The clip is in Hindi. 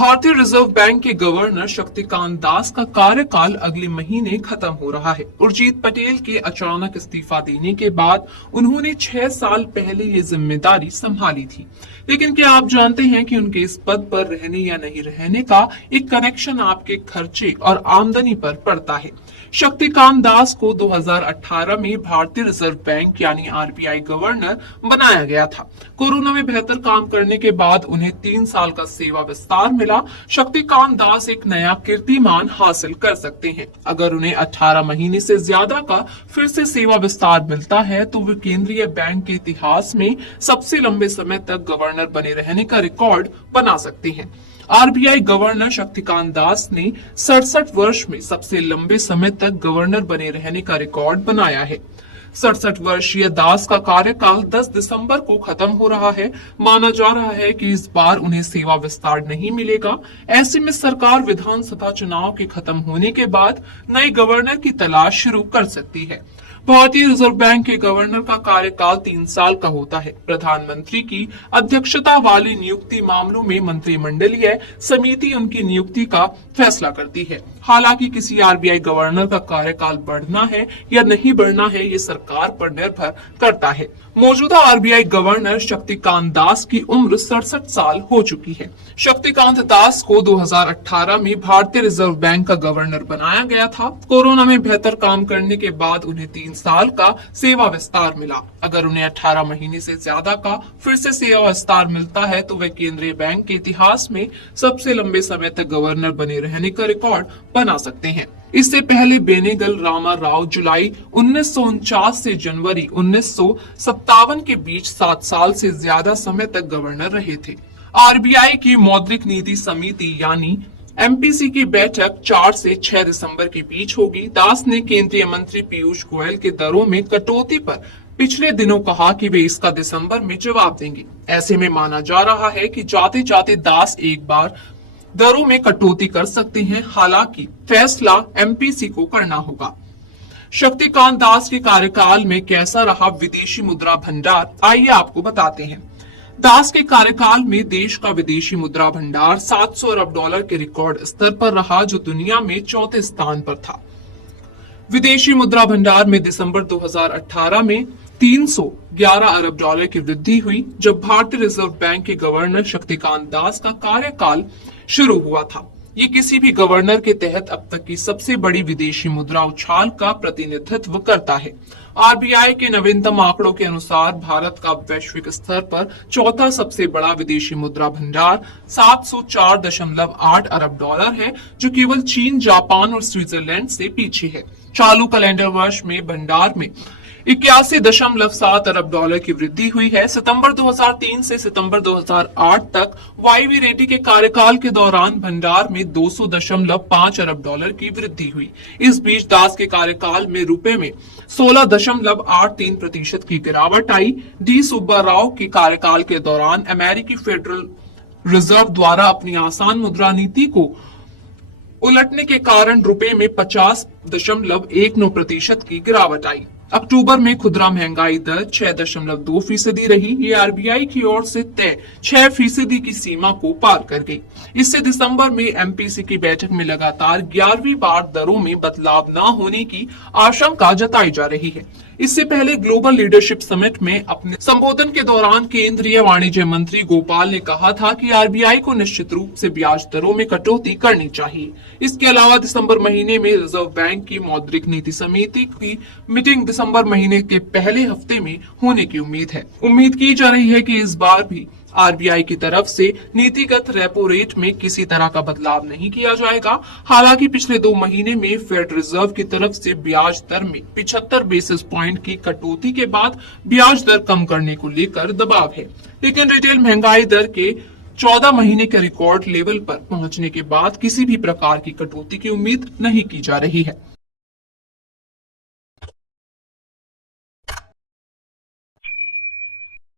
भारतीय रिजर्व बैंक के गवर्नर शक्तिकांत दास का कार्यकाल अगले महीने खत्म हो रहा है। उर्जित पटेल के अचानक इस्तीफा देने के बाद उन्होंने 6 साल पहले ये जिम्मेदारी संभाली थी। लेकिन क्या आप जानते हैं कि उनके इस पद पर रहने या नहीं रहने का एक कनेक्शन आपके खर्चे और आमदनी पर पड़ता है। शक्तिकांत दास को 2018 में भारतीय रिजर्व बैंक यानी आरबीआई गवर्नर बनाया गया था। कोरोना में बेहतर काम करने के बाद उन्हें 3 साल का सेवा विस्तार मिला। शक्तिकांत दास एक नया कीर्तिमान हासिल कर सकते हैं। अगर उन्हें 18 महीने से ज्यादा का फिर से सेवा विस्तार मिलता है तो वे केंद्रीय बैंक के इतिहास में सबसे लंबे समय तक गवर्नर बने रहने का रिकॉर्ड बना सकते हैं। आरबीआई गवर्नर शक्तिकांत दास ने 67 वर्ष में सबसे लंबे समय तक गवर्नर बने रहने का रिकॉर्ड बनाया है। 67 वर्षीय दास का कार्यकाल 10 दिसंबर को खत्म हो रहा है। माना जा रहा है कि इस बार उन्हें सेवा विस्तार नहीं मिलेगा। ऐसे में सरकार विधानसभा चुनाव के खत्म होने के बाद नए गवर्नर की तलाश शुरू कर सकती है। भारतीय रिजर्व बैंक के गवर्नर का कार्यकाल 3 साल का होता है। प्रधानमंत्री की अध्यक्षता वाली नियुक्ति मामलों में मंत्रिमंडलीय समिति उनकी नियुक्ति का फैसला करती है। हालांकि किसी आरबीआई गवर्नर का कार्यकाल बढ़ना है या नहीं बढ़ना है, ये सरकार पर निर्भर करता है। मौजूदा आरबीआई गवर्नर शक्तिकांत दास की उम्र 67 साल हो चुकी है। शक्तिकांत दास को 2018 में भारतीय रिजर्व बैंक का गवर्नर बनाया गया था। कोरोना में बेहतर काम करने के बाद उन्हें 3 साल का सेवा विस्तार मिला। अगर उन्हें 18 महीने से ज्यादा का फिर से सेवा विस्तार मिलता है तो वे केंद्रीय बैंक के इतिहास में सबसे लंबे समय तक गवर्नर बने रहने का रिकॉर्ड बना सकते हैं। इससे पहले बेनेगल रामा राव जुलाई 1949 से जनवरी 1957 के बीच 7 साल से ज्यादा समय तक गवर्नर रहे थे। आरबीआई की मौद्रिक नीति समिति यानी एमपीसी की बैठक 4 से 6 दिसंबर के बीच होगी। दास ने केंद्रीय मंत्री पीयूष गोयल के दरों में कटौती पर पिछले दिनों कहा कि वे इसका दिसंबर में जवाब देंगे। ऐसे में माना जा रहा है कि जाते जाते दास एक बार दरों में कटौती कर सकते हैं। हालांकि फैसला एमपीसी को करना होगा। शक्तिकांत दास के कार्यकाल में कैसा रहा विदेशी मुद्रा भंडार, आइए आपको बताते हैं। दास के कार्यकाल में देश का विदेशी मुद्रा भंडार 700 अरब डॉलर के रिकॉर्ड स्तर पर रहा, जो दुनिया में चौथे स्थान पर था। विदेशी मुद्रा भंडार में दिसंबर 2018 में 311 अरब डॉलर की वृद्धि हुई, जब भारतीय रिजर्व बैंक के गवर्नर शक्तिकांत दास का कार्यकाल शुरू हुआ था। ये किसी भी गवर्नर के तहत अब तक की सबसे बड़ी विदेशी मुद्रा उछाल का प्रतिनिधित्व करता है। आरबीआई के नवीनतम आंकड़ों के अनुसार भारत का वैश्विक स्तर पर चौथा सबसे बड़ा विदेशी मुद्रा भंडार 704.8 अरब डॉलर है, जो केवल चीन, जापान और स्विट्जरलैंड से पीछे है। चालू कैलेंडर वर्ष में भंडार में 81.7 अरब डॉलर की वृद्धि हुई है। सितंबर 2003 से सितंबर 2008 तक वाईवी रेड्डी के कार्यकाल के दौरान भंडार में 200.5 अरब डॉलर की वृद्धि हुई। इस बीच दास के कार्यकाल में रुपए में 16.83% की गिरावट आई। डी सुब्बा राव के कार्यकाल के दौरान अमेरिकी फेडरल रिजर्व द्वारा अपनी आसान मुद्रा नीति को उलटने के कारण रुपए में 50.19% की गिरावट आई। अक्टूबर में खुदरा महंगाई दर 6.2% रही। ये आरबीआई की ओर से तय 6% की सीमा को पार कर गई। इससे दिसंबर में एमपीसी की बैठक में लगातार 11वीं बार दरों में बदलाव न होने की आशंका जताई जा रही है। इससे पहले ग्लोबल लीडरशिप समिट में अपने संबोधन के दौरान केंद्रीय वाणिज्य मंत्री गोपाल ने कहा था कि आरबीआई को निश्चित रूप से ब्याज दरों में कटौती करनी चाहिए। इसके अलावा दिसंबर महीने में रिजर्व बैंक की मौद्रिक नीति समिति की मीटिंग दिसंबर महीने के पहले हफ्ते में होने की उम्मीद है। उम्मीद की जा रही है कि इस बार भी आरबीआई की तरफ से नीतिगत रेपो रेट में किसी तरह का बदलाव नहीं किया जाएगा। हालांकि पिछले 2 महीने में फेड रिजर्व की तरफ से ब्याज दर में 75 बेसिस पॉइंट की कटौती के बाद ब्याज दर कम करने को लेकर दबाव है। लेकिन रिटेल महंगाई दर के 14 महीने के रिकॉर्ड लेवल पर पहुंचने के बाद किसी भी प्रकार की कटौती की उम्मीद नहीं की जा रही है।